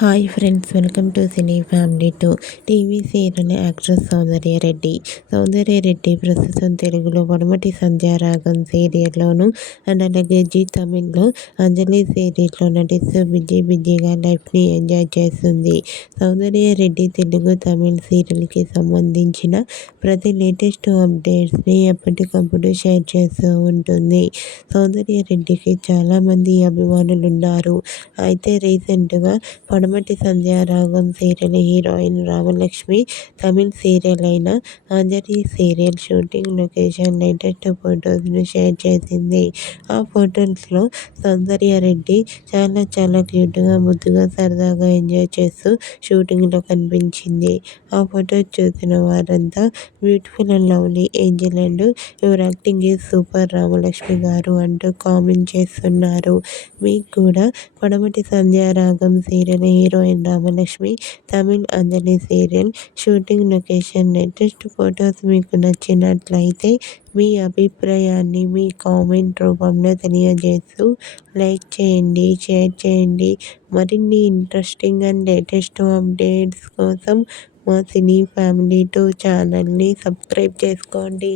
Hi friends, welcome to cine family two. TV serial actress Soundarya Reddy ప్రస్తుతం తెలుగులో పడమటి Sandhyaragam సీరియల్లోను and అలాగే జీ తమిళ్లో అంజలి సీరియల్లో నటిస్తూ బిజీగా లైఫ్ని ఎంజాయ్ చేస్తుంది. సౌందర్య రెడ్డి తెలుగు తమిళ్ సీరియల్కి సంబంధించిన ప్రతి లేటెస్ట్ అప్డేట్స్ని ఎప్పటికప్పుడు షేర్ చేస్తూ ఉంటుంది. సౌందర్య రెడ్డికి చాలామంది అభిమానులు ఉన్నారు. అయితే రీసెంట్గా Padamati Sandhyaragam serial heroine Ramalakshmi Tamil serial అయిన Anjali serial shooting location latest ఫొటోస్ను షేర్ చేసింది. ఆ ఫొటోస్లో సౌందర్య రెడ్డి చాలా క్యూట్గా, ముద్దుగా, సరదాగా ఎంజాయ్ చేస్తూ షూటింగ్లో కనిపించింది. ఆ ఫొటోస్ చూసిన వారంతా beautiful and lovely angel and your acting is super Ramalakshmi garu అంటూ కామెంట్ చేస్తున్నారు. మీకు కూడా Padamati Sandhyaragam serial heroine Ramalakshmi Tamil Anjali serial shooting location latest photos మీకు నచ్చినట్లయితే మీ అభిప్రాయాన్ని మీ కామెంట్ రూపంలో తెలియజేస్తూ లైక్ చేయండి, షేర్ చేయండి. మరిన్ని ఇంట్రెస్టింగ్ అండ్ లేటెస్ట్ అప్డేట్స్ కోసం మా సినీ ఫ్యామిలీ 2 ఛానల్ని సబ్స్క్రైబ్ చేసుకోండి.